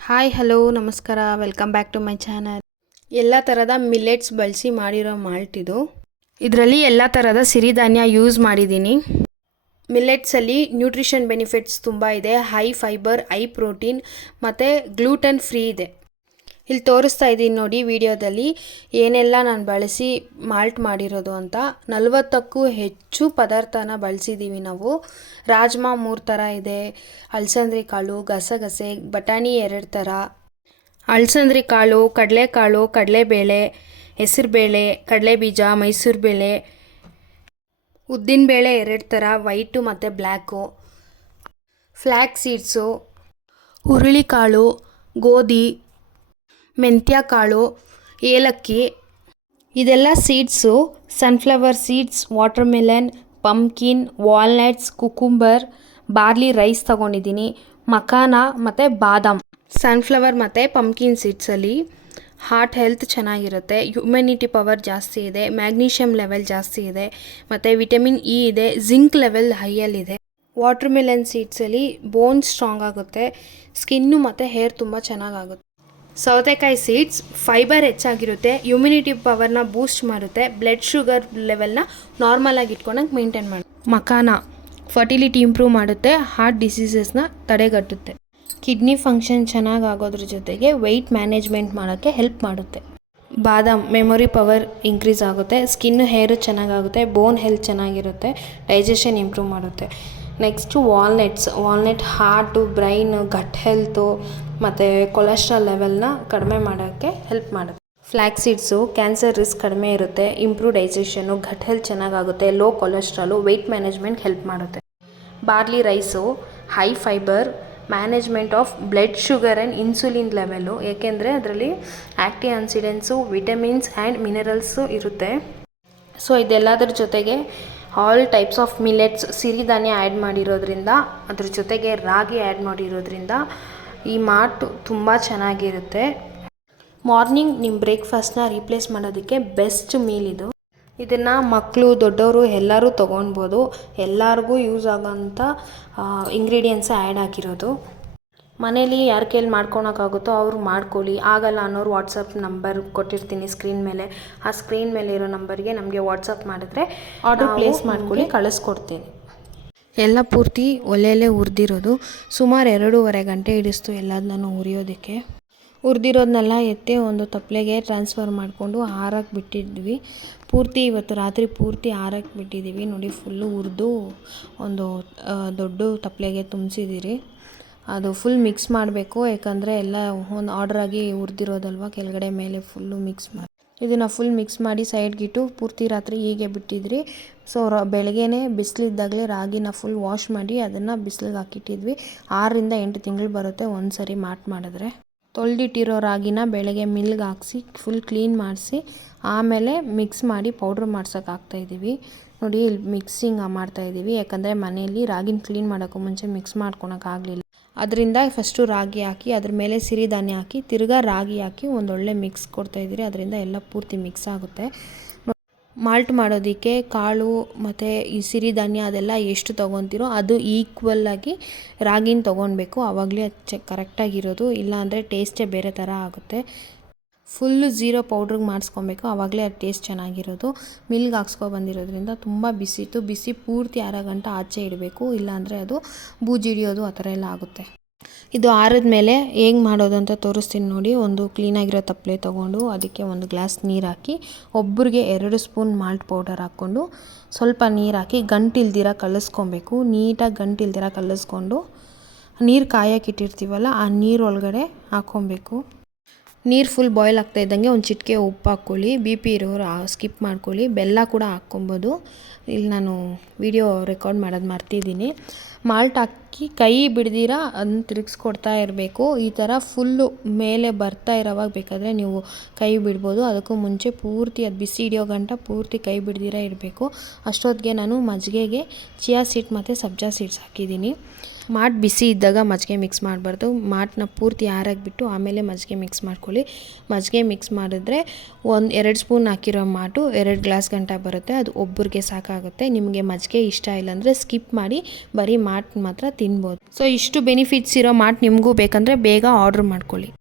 Hi hello ನಮಸ್ಕಾರ welcome back to my channel. ಎಲ್ಲ ಥರದ ಮಿಲ್ಲೆಟ್ಸ್ ಬಳಸಿ ಮಾಡಿರೋ ಮಾಲ್ಟ್ ಇದು. ಇದರಲ್ಲಿ ಎಲ್ಲ ಥರದ ಸಿರಿಧಾನ್ಯ ಯೂಸ್ ಮಾಡಿದ್ದೀನಿ. ಮಿಲ್ಲೆಟ್ಸಲ್ಲಿ ನ್ಯೂಟ್ರಿಷನ್ ಬೆನಿಫಿಟ್ಸ್ ತುಂಬ ಇದೆ. ಹೈ ಫೈಬರ್, ಹೈ ಪ್ರೋಟೀನ್ ಮತ್ತು ಗ್ಲೂಟನ್ ಫ್ರೀ ಇದೆ. ಇಲ್ಲಿ ತೋರಿಸ್ತಾ ಇದ್ದೀನಿ ನೋಡಿ ವಿಡಿಯೋದಲ್ಲಿ ಏನೆಲ್ಲ ನಾನು ಬಳಸಿ ಮಾಲ್ಟ್ ಮಾಡಿರೋದು ಅಂತ. 40ಕ್ಕೂ ಹೆಚ್ಚು ಪದಾರ್ಥನ ಬಳಸಿದ್ದೀವಿ ನಾವು. ರಾಜ್ಮಾ 3 ಥರ ಇದೆ, ಅಲಸಂದ್ರಿ ಕಾಳು, ಗಸಗಸೆ, ಬಟಾಣಿ 2 ಥರ, ಅಲಸಂದ್ರಿ ಕಾಳು, ಕಡಲೆಕಾಳು, ಕಡಲೆಬೇಳೆ, ಹೆಸರುಬೇಳೆ, ಕಡಲೆಬೀಜ, ಮೈಸೂರು ಬೇಳೆ, ಉದ್ದಿನಬೇಳೆ 2 ಥರ, ವೈಟು ಮತ್ತು ಬ್ಲ್ಯಾಕು, ಫ್ಲ್ಯಾಕ್ ಸೀಡ್ಸು, ಹುರುಳಿಕಾಳು, ಗೋಧಿ, ಮೆಂತ್ಯ ಕಾಳು, ಏಲಕ್ಕಿ, ಇದೆಲ್ಲ seeds. Sunflower seeds, watermelon, pumpkin, walnuts, cucumber, barley rice ತೊಗೊಂಡಿದ್ದೀನಿ, ಮಖಾನ ಮತ್ತು ಬಾದಾಮ್. ಸನ್ಫ್ಲವರ್ ಮತ್ತು ಪಂಪ್ಕಿನ್ ಸೀಡ್ಸಲ್ಲಿ ಹಾರ್ಟ್ ಹೆಲ್ತ್ ಚೆನ್ನಾಗಿರುತ್ತೆ, ಹ್ಯುಮ್ಯಾನಿಟಿ ಪವರ್ ಜಾಸ್ತಿ ಇದೆ, ಮ್ಯಾಗ್ನೀಷಿಯಮ್ ಲೆವೆಲ್ ಜಾಸ್ತಿ ಇದೆ, ಮತ್ತು ವಿಟಮಿನ್ ಇ ಇದೆ, ಜಿಂಕ್ ಲೆವೆಲ್ ಹೈಯಲ್ಲಿದೆ. ವಾಟರ್ಮೆಲನ್ ಸೀಡ್ಸಲ್ಲಿ ಬೋನ್ ಸ್ಟ್ರಾಂಗ್ ಆಗುತ್ತೆ, ಸ್ಕಿನ್ನು ಮತ್ತು ಹೇರ್ ತುಂಬ ಚೆನ್ನಾಗಾಗುತ್ತೆ. ಸೌತೆಕಾಯಿ ಸೀಡ್ಸ್ ಫೈಬರ್ ಹೆಚ್ಚಾಗಿರುತ್ತೆ, ಇಮ್ಯುನಿಟಿ ಪವರ್ನ ಬೂಸ್ಟ್ ಮಾಡುತ್ತೆ, ಬ್ಲಡ್ ಶುಗರ್ ಲೆವೆಲ್ನ ನಾರ್ಮಲ್ ಆಗಿ ಇಟ್ಕೊಂಡಂಗೆ ಮೇಂಟೈನ್ ಮಾಡುತ್ತೆ. ಮಖಾನ ಫರ್ಟಿಲಿಟಿ ಇಂಪ್ರೂವ್ ಮಾಡುತ್ತೆ, ಹಾರ್ಟ್ ಡಿಸೀಸಸ್ನ ತಡೆಗಟ್ಟುತ್ತೆ, ಕಿಡ್ನಿ ಫಂಕ್ಷನ್ ಚೆನ್ನಾಗಿ ಆಗೋದ್ರ ಜೊತೆಗೆ ವೆಯ್ಟ್ ಮ್ಯಾನೇಜ್ಮೆಂಟ್ ಮಾಡೋಕ್ಕೆ ಹೆಲ್ಪ್ ಮಾಡುತ್ತೆ. ಬಾದಾಮ್ ಮೆಮೊರಿ ಪವರ್ ಇನ್ಕ್ರೀಸ್ ಆಗುತ್ತೆ, ಸ್ಕಿನ್ನು ಹೇರು ಚೆನ್ನಾಗಾಗುತ್ತೆ, ಬೋನ್ ಹೆಲ್ತ್ ಚೆನ್ನಾಗಿರುತ್ತೆ, ಡೈಜೆಷನ್ ಇಂಪ್ರೂವ್ ಮಾಡುತ್ತೆ. ನೆಕ್ಸ್ಟು ವಾಲ್ನಟ್ ಹಾರ್ಟು, ಬ್ರೈನು, ಗಟ್ ಹೆಲ್ತು ಮತ್ತು ಕೊಲೆಸ್ಟ್ರಾಲ್ ಲೆವೆಲ್ನ ಕಡಿಮೆ ಮಾಡೋಕ್ಕೆ ಹೆಲ್ಪ್ ಮಾಡುತ್ತೆ. ಫ್ಲ್ಯಾಕ್ ಸೀಡ್ಸು ಕ್ಯಾನ್ಸರ್ ರಿಸ್ಕ್ ಕಡಿಮೆ ಇರುತ್ತೆ, ಇಂಪ್ರೂವ್ ಡೈಜೆಷನ್ನು, ಗಟ್ ಹೆಲ್ತ್ ಚೆನ್ನಾಗಾಗುತ್ತೆ, low cholesterol, weight management help ಮಾಡುತ್ತೆ. Barley rice high fibre, management of blood sugar and insulin level, ಏಕೆಂದರೆ ಅದರಲ್ಲಿ antioxidants, vitamins and minerals ಇರುತ್ತೆ. ಸೊ ಇದೆಲ್ಲದರ ಜೊತೆಗೆ ಆಲ್ ಟೈಪ್ಸ್ ಆಫ್ ಮಿಲೆಟ್ಸ್ ಸಿರಿಧಾನ್ಯ ಆ್ಯಡ್ ಮಾಡಿರೋದ್ರಿಂದ, ಅದ್ರ ಜೊತೆಗೆ ರಾಗಿ ಆ್ಯಡ್ ಮಾಡಿರೋದ್ರಿಂದ ಈ ಮಾಲ್ಟ್ ತುಂಬ ಚೆನ್ನಾಗಿರುತ್ತೆ. ಮಾರ್ನಿಂಗ್ ನಿಮ್ಮ ಬ್ರೇಕ್ಫಾಸ್ಟ್ನ ರೀಪ್ಲೇಸ್ ಮಾಡೋದಕ್ಕೆ ಬೆಸ್ಟ್ ಮೀಲ್ ಇದು. ಇದನ್ನು ಮಕ್ಕಳು, ದೊಡ್ಡವರು ಎಲ್ಲರೂ ತೊಗೊಳ್ಬೋದು. ಎಲ್ಲರಿಗೂ ಯೂಸ್ ಆಗೋಂಥ ಇಂಗ್ರೀಡಿಯೆಂಟ್ಸ್ ಆ್ಯಡ್ ಆಗಿರೋದು. ಮನೇಲಿ ಯಾರ ಕೈಲಿ ಮಾಡ್ಕೊಳಕ್ಕಾಗುತ್ತೋ ಅವರು ಮಾಡ್ಕೊಳ್ಳಿ. ಆಗಲ್ಲ ಅನ್ನೋರು ವಾಟ್ಸಪ್ ನಂಬರ್ ಕೊಟ್ಟಿರ್ತೀನಿ ಸ್ಕ್ರೀನ್ ಮೇಲೆ. ಆ ಸ್ಕ್ರೀನ್ ಮೇಲೆ ಇರೋ ನಂಬರ್ಗೆ ನಮಗೆ ವಾಟ್ಸಪ್ ಮಾಡಿದ್ರೆ ಆರ್ಡರ್ ಪ್ಲೇಸ್ ಮಾಡ್ಕೊಳ್ಳಿ, ಕಳಿಸ್ಕೊಡ್ತೀನಿ. ಎಲ್ಲ ಪೂರ್ತಿ ಒಲೆಯಲ್ಲೇ ಹುರಿದಿರೋದು. ಸುಮಾರು 2.5 ಗಂಟೆ ಹಿಡಿಸ್ತು ಎಲ್ಲದನ್ನೂ ಹುರಿಯೋದಕ್ಕೆ. ಹುರಿದಿರೋದನ್ನೆಲ್ಲ ಎತ್ತಿ ಒಂದು ತಪ್ಪಲೆಗೆ ಟ್ರಾನ್ಸ್ಫರ್ ಮಾಡಿಕೊಂಡು ಆರಕ್ಕೆ ಬಿಟ್ಟಿದ್ವಿ. ಪೂರ್ತಿ ಇವತ್ತು ರಾತ್ರಿ ಪೂರ್ತಿ ಆರಕ್ಕೆ ಬಿಟ್ಟಿದ್ದೀವಿ ನೋಡಿ. ಫುಲ್ಲು ಹುರಿದು ಒಂದು ದೊಡ್ಡ ತಪ್ಪಲೆಗೆ ತುಂಬಿಸಿದ್ದೀರಿ. ಅದು ಫುಲ್ ಮಿಕ್ಸ್ ಮಾಡಬೇಕು, ಯಾಕಂದರೆ ಎಲ್ಲ ಒಂದು ಆರ್ಡ್ರಾಗಿ ಹುರಿದಿರೋದಲ್ವ, ಕೆಳಗಡೆ ಮೇಲೆ ಫುಲ್ಲು ಮಿಕ್ಸ್ ಮಾಡಿ ಇದನ್ನು ಫುಲ್ ಮಿಕ್ಸ್ ಮಾಡಿ ಸೈಡ್ಗಿಟ್ಟು ಪೂರ್ತಿ ರಾತ್ರಿ ಹೀಗೆ ಬಿಟ್ಟಿದ್ರಿ. ಸೊ ಬೆಳಗ್ಗೆನೇ ಬಿಸಿಲಿದ್ದಾಗಲೇ ರಾಗಿನ ಫುಲ್ ವಾಶ್ ಮಾಡಿ ಅದನ್ನು ಬಿಸಿಲಿಗೆ ಹಾಕಿಟ್ಟಿದ್ವಿ. 6ರಿಂದ 8 ತಿಂಗಳು ಬರುತ್ತೆ ಒಂದು ಸರಿ ಮಾಡಿದ್ರೆ. ತೊಳೆದಿಟ್ಟಿರೋ ರಾಗಿನ ಬೆಳಗ್ಗೆ ಮಿಲ್ಗೆ ಹಾಕ್ಸಿ ಫುಲ್ ಕ್ಲೀನ್ ಮಾಡಿಸಿ ಆಮೇಲೆ ಮಿಕ್ಸ್ ಮಾಡಿ ಪೌಡ್ರ್ ಮಾಡ್ಸೋಕೆ ಹಾಕ್ತಾಯಿದ್ದೀವಿ ನೋಡಿ. ಇಲ್ಲಿ ಮಿಕ್ಸಿಂಗ್ ಮಾಡ್ತಾಯಿದ್ದೀವಿ, ಯಾಕಂದರೆ ಮನೆಯಲ್ಲಿ ರಾಗಿನ ಕ್ಲೀನ್ ಮಾಡೋಕ್ಕೂ ಮುಂಚೆ ಮಿಕ್ಸ್ ಮಾಡ್ಕೊಳಕ್ಕಾಗಲಿಲ್ಲ. ಅದರಿಂದ ಫಸ್ಟು ರಾಗಿ ಹಾಕಿ ಅದ್ರ ಮೇಲೆ ಸಿರಿಧಾನ್ಯ ಹಾಕಿ ತಿರ್ಗಾ ರಾಗಿ ಹಾಕಿ ಒಂದೊಳ್ಳೆ ಮಿಕ್ಸ್ ಕೊಡ್ತಾಯಿದ್ದೀರಿ. ಅದರಿಂದ ಎಲ್ಲ ಪೂರ್ತಿ ಮಿಕ್ಸ್ ಆಗುತ್ತೆ. ಮಾಲ್ಟ್ ಮಾಡೋದಕ್ಕೆ ಕಾಳು ಮತ್ತು ಈ ಸಿರಿಧಾನ್ಯ ಅದೆಲ್ಲ ಎಷ್ಟು ತೊಗೊತೀರೋ ಅದು ಈಕ್ವಲ್ಲಾಗಿ ರಾಗಿನ ತೊಗೊಳ್ಬೇಕು, ಆವಾಗಲೇ ಅದು ಕರೆಕ್ಟಾಗಿರೋದು. ಇಲ್ಲಾಂದರೆ ಟೇಸ್ಟೇ ಬೇರೆ ಥರ ಆಗುತ್ತೆ. ಫುಲ್ಲು ಝೀರೋ ಪೌಡ್ರಿಗೆ ಮಾಡಿಸ್ಕೊಬೇಕು, ಆವಾಗಲೇ ಅದು ಟೇಸ್ಟ್ ಚೆನ್ನಾಗಿರೋದು. ಮಿಲ್ಗೆ ಬಂದಿರೋದ್ರಿಂದ ತುಂಬ ಬಿಸಿತ್ತು. ಬಿಸಿ ಪೂರ್ತಿ ಅರ್ಧ ಗಂಟೆ ಆಚೆ ಇಡಬೇಕು, ಇಲ್ಲಾಂದರೆ ಅದು ಬೂಜಿ ಹಿಡಿಯೋದು ಆ ಥರ ಎಲ್ಲ ಆಗುತ್ತೆ. ಇದು ಆರಿದ ಮೇಲೆ ಹೇಗೆ ಮಾಡೋದು ಅಂತ ತೋರಿಸ್ತೀನಿ ನೋಡಿ. ಒಂದು ಕ್ಲೀನಾಗಿರೋ ತಪ್ಪಲೆ ತೊಗೊಂಡು ಅದಕ್ಕೆ ಒಂದು ಗ್ಲಾಸ್ ನೀರು ಹಾಕಿ ಒಬ್ಬರಿಗೆ 2 ಸ್ಪೂನ್ ಮಾಲ್ಟ್ ಪೌಡರ್ ಹಾಕ್ಕೊಂಡು ಸ್ವಲ್ಪ ನೀರು ಹಾಕಿ ಗಂಟಿಲ್ದಿರ ಕಲಿಸ್ಕೊಬೇಕು. ನೀಟಾಗಿ ಗಂಟಿಲ್ದಿರ ಕಲಿಸ್ಕೊಂಡು ನೀರು ಕಾಯಕ್ಕೆ ಇಟ್ಟಿರ್ತೀವಲ್ಲ ಆ ನೀರು ಒಳಗಡೆ ಹಾಕ್ಕೊಬೇಕು. ನೀರು ಫುಲ್ ಬಾಯ್ಲ್ ಆಗ್ತಾ ಇದ್ದಂಗೆ ಒಂದು ಚಿಟಿಕೆ ಉಪ್ಪು ಹಾಕ್ಕೊಳ್ಳಿ. BP ಇರೋರು ಸ್ಕಿಪ್ ಮಾಡ್ಕೊಳ್ಳಿ. ಬೆಲ್ಲ ಕೂಡ ಹಾಕ್ಕೊಬೋದು. ಇಲ್ಲಿ ನಾನು ವಿಡಿಯೋ ರೆಕಾರ್ಡ್ ಮಾಡೋದು ಮರ್ತಿದ್ದೀನಿ. ಮಾಲ್ಟ್ ಹಾಕಿ ಕೈ ಬಿಡ್ದಿರ ಅದನ್ನ ತಿರುಗಿಸ್ಕೊಡ್ತಾ ಇರಬೇಕು. ಈ ಥರ ಫುಲ್ಲು ಮೇಲೆ ಬರ್ತಾ ಇರೋವಾಗ ಬೇಕಾದರೆ ನೀವು ಕೈ ಬಿಡ್ಬೋದು. ಅದಕ್ಕೂ ಮುಂಚೆ ಪೂರ್ತಿ ಅದು ಬಿಸಿ ಹಿಡಿಯೋ ಗಂಟ ಪೂರ್ತಿ ಕೈ ಬಿಡ್ದಿರ ಇರಬೇಕು. ಅಷ್ಟೊತ್ತಿಗೆ ನಾನು ಮಜ್ಜಿಗೆಗೆ ಚಿಯಾ ಸೀಡ್ ಮತ್ತು ಸಬ್ಜಾ ಸೀಡ್ಸ್ ಹಾಕಿದ್ದೀನಿ. ಮಾಟ್ ಬಿಸಿ ಇದ್ದಾಗ ಮಜ್ಜಿಗೆ ಮಿಕ್ಸ್ ಮಾಡಬಾರ್ದು. ಮಾಟನ್ನ ಪೂರ್ತಿ ಆರಾಗಿಬಿಟ್ಟು ಆಮೇಲೆ ಮಜ್ಜಿಗೆ ಮಿಕ್ಸ್ ಮಾಡ್ಕೊಳ್ಳಿ. ಮಜ್ಜಿಗೆ ಮಿಕ್ಸ್ ಮಾಡಿದ್ರೆ 2 ಸ್ಪೂನ್ ಹಾಕಿರೋ ಮಾಟು 2 ಗ್ಲಾಸ್ ಗಂಟ ಬರುತ್ತೆ. ಅದು ಒಬ್ಬರಿಗೆ ಸಾಕಾಗುತ್ತೆ. ನಿಮಗೆ ಮಜ್ಜಿಗೆ ಇಷ್ಟ ಇಲ್ಲ ಅಂದರೆ ಸ್ಕಿಪ್ ಮಾಡಿ ಬರೀ ಮಾಟ್ ಮಾತ್ರ ತಿನ್ಬೋದು. ಸೊ ಇಷ್ಟು ಬೆನಿಫಿಟ್ಸ್ ಇರೋ ಮಾಟ್ ನಿಮಗೂ ಬೇಕಂದರೆ ಬೇಗ ಆರ್ಡ್ರ್ ಮಾಡ್ಕೊಳ್ಳಿ.